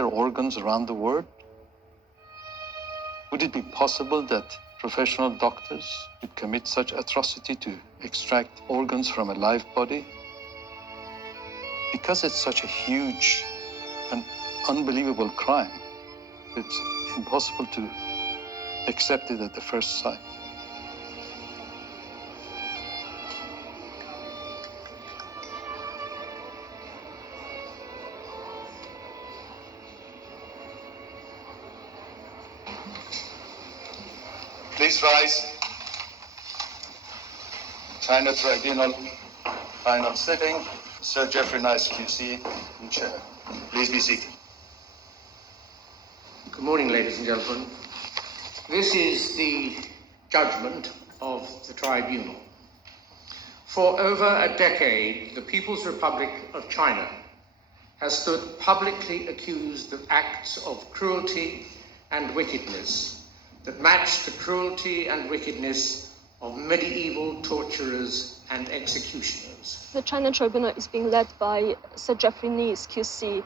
their organs around the world? Would it be possible that professional doctors could commit such atrocity to extract organs from a live body? Because it's such a huge and unbelievable crime, it's impossible to accept it at the first sight. Please rise. China Tribunal, final sitting. Sir Jeffrey Nice, QC, in chair. Please be seated. Good morning, ladies and gentlemen. This is the judgment of the tribunal. For over a decade, the People's Republic of China has stood publicly accused of acts of cruelty and wickedness that match the cruelty and wickedness of medieval torturers and executioners. The China Tribunal is being led by Sir Jeffrey Nice, QC,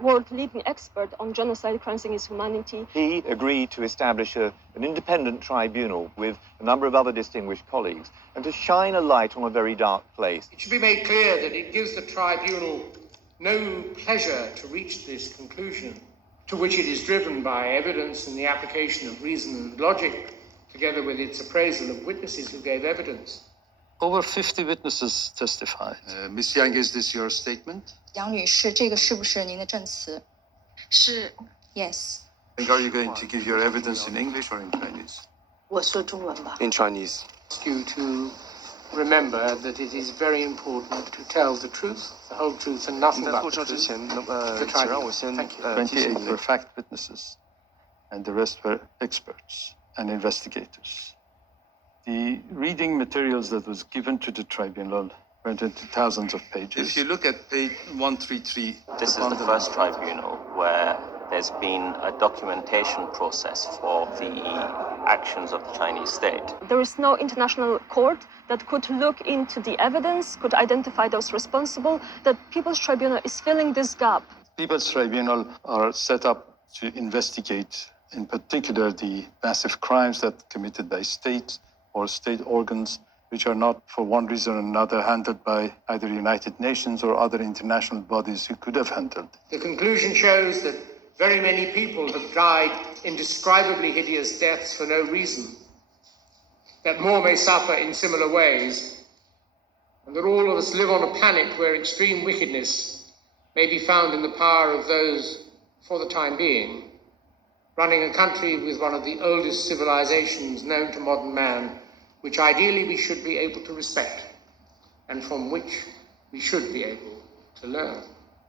world-leading expert on genocide, crimes against humanity. He agreed to establish an independent tribunal with a number of other distinguished colleagues and to shine a light on a very dark place. It should be made clear that it gives the tribunal no pleasure to reach this conclusion, to which it is driven by evidence and the application of reason and logic, together with its appraisal of witnesses who gave evidence. Over 50 witnesses testified. Ms. Yang, is this your statement? 杨女士，这个是不是您的证词？是。 Yes. Are you going to give your evidence in English or in Chinese? 我说中文吧。 In Chinese. Ask you to remember that it is very important to tell the truth, the whole truth, and nothing 在 but 作 the 证之 truth. 前，请让我先提醒 28 您 were fact witnesses, and the rest were experts and investigators. The reading materials that was given to the tribunal went into thousands of pages. If you look at page 133... This is the first tribunal where there's been a documentation process for the actions of the Chinese state. There is no international court that could look into the evidence, could identify those responsible. The People's Tribunal is filling this gap. People's Tribunal are set up to investigate, in particular, the massive crimes that committed by states or state organs, which are not, for one reason or another, handled by either United Nations or other international bodies who could have handled. The conclusion shows that very many people have died indescribably hideous deaths for no reason, that more may suffer in similar ways, and that all of us live on a planet where extreme wickedness may be found in the power of those, for the time being, running a country with one of the oldest civilizations known to modern man, which ideally we should be able to respect, and from which we should be able to learn.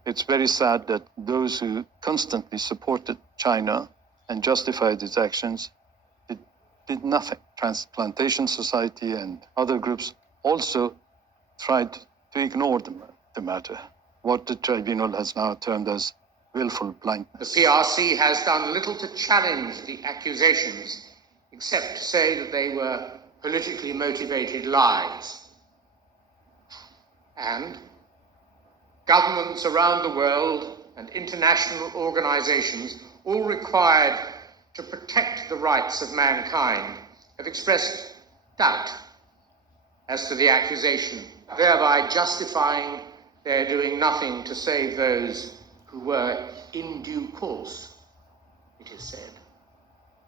It's very sad that those who constantly supported China and justified its actions did nothing. Transplantation Society and other groups also tried to ignore the matter, what the tribunal has now termed as willful blindness. The PRC has done little to challenge the accusations, except to say that they were politically motivated lies. And governments around the world and international organizations, all required to protect the rights of mankind, have expressed doubt as to the accusation, thereby justifying their doing nothing to save those who were in due course, it is said,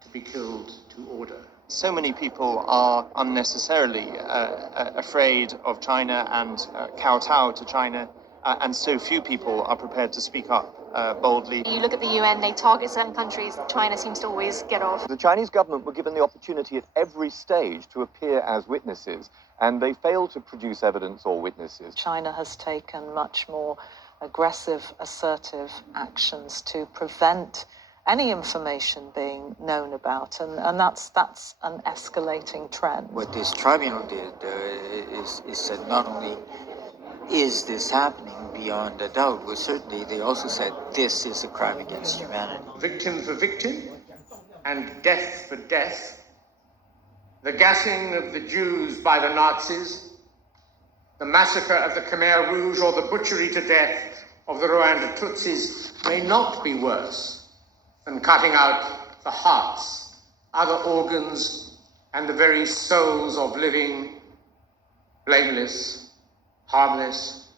to be killed to order. So many people are unnecessarily afraid of China and kowtow to China, and so few people are prepared to speak up boldly. You look at the UN, they target certain countries. China seems to always get off. The Chinese government were given the opportunity at every stage to appear as witnesses, and they failed to produce evidence or witnesses. China has taken much more aggressive, assertive actions to prevent any information being known about, and that's an escalating trend. What this tribunal did is that not only is this happening beyond a doubt, but certainly they also said this is a crime against humanity. Victim for victim and death for death, the gassing of the Jews by the Nazis, the massacre of the Khmer Rouge, or the butchery to death of the Rwanda Tutsis may not be worse than cutting out the hearts, other organs, and the very souls of living, blameless, harmless,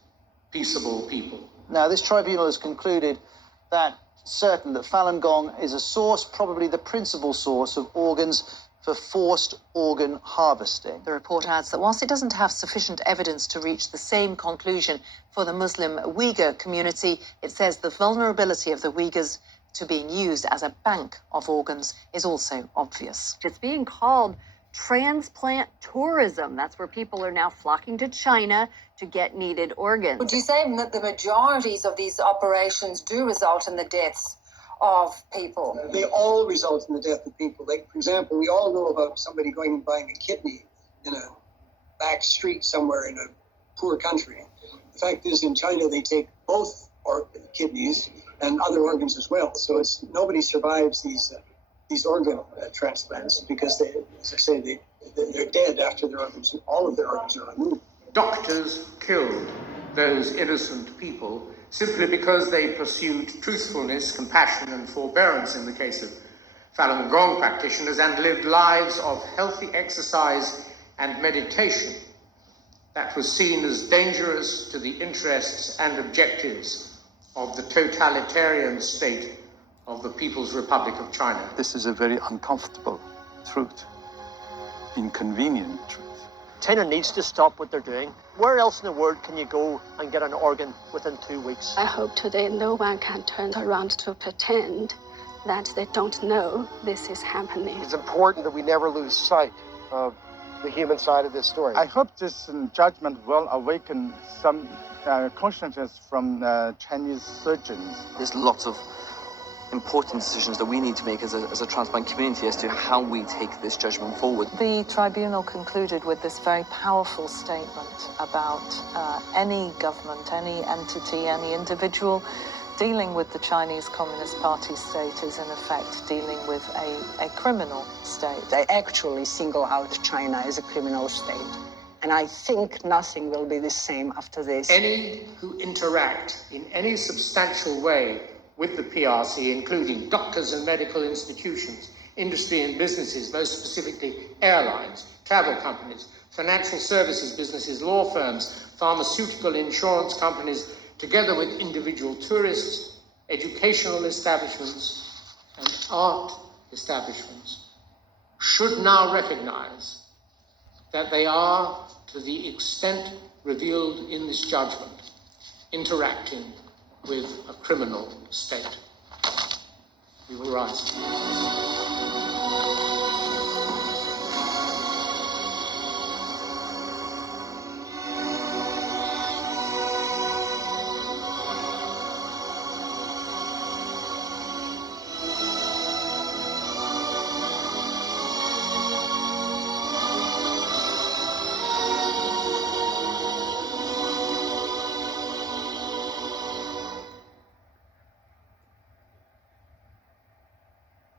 peaceable people. Now, this tribunal has concluded that certain that Falungong is a source, probably the principal source of organs for forced organ harvesting. The report adds that whilst it doesn't have sufficient evidence to reach the same conclusion for the Muslim Uyghur community, it says the vulnerability of the Uyghurs to being used as a bank of organs is also obvious. It's being called transplant tourism. That's where people are now flocking to China to get needed organs. Would you say that the majorities of these operations do result in the deaths of people? They all result in the death of people. Like, for example, we all know about somebody going and buying a kidney in a back street somewhere in a poor country. The fact is, in China, they take both kidneys and other organs as well. So nobody survives these organ transplants because they, as I say, they're dead after all of their organs are removed. Doctors killed those innocent people simply because they pursued truthfulness, compassion, and forbearance in the case of Falun Gong practitioners and lived lives of healthy exercise and meditation that was seen as dangerous to the interests and objectives of the totalitarian state of the People's Republic of China. This is a very uncomfortable truth, inconvenient truth. China needs to stop what they're doing. Where else in the world can you go and get an organ within 2 weeks? I hope today no one can turn around to pretend that they don't know this is happening. It's important that we never lose sight of the human side of this story. I hope this judgment will awaken some consciousness from Chinese surgeons. There's lots of important decisions that we need to make as a transplant community as to how we take this judgment forward. The tribunal concluded with this very powerful statement about any government, any entity, any individual dealing with the Chinese Communist Party state is in effect dealing with a criminal state. They actually single out China as a criminal state. And I think nothing will be the same after this. Any who interact in any substantial way with the PRC, including doctors and medical institutions, industry and businesses, most specifically airlines, travel companies, financial services businesses, law firms, pharmaceutical insurance companies, together with individual tourists, educational establishments, and art establishments, should now recognize that they are, to the extent revealed in this judgment, interacting with a criminal state. We will rise.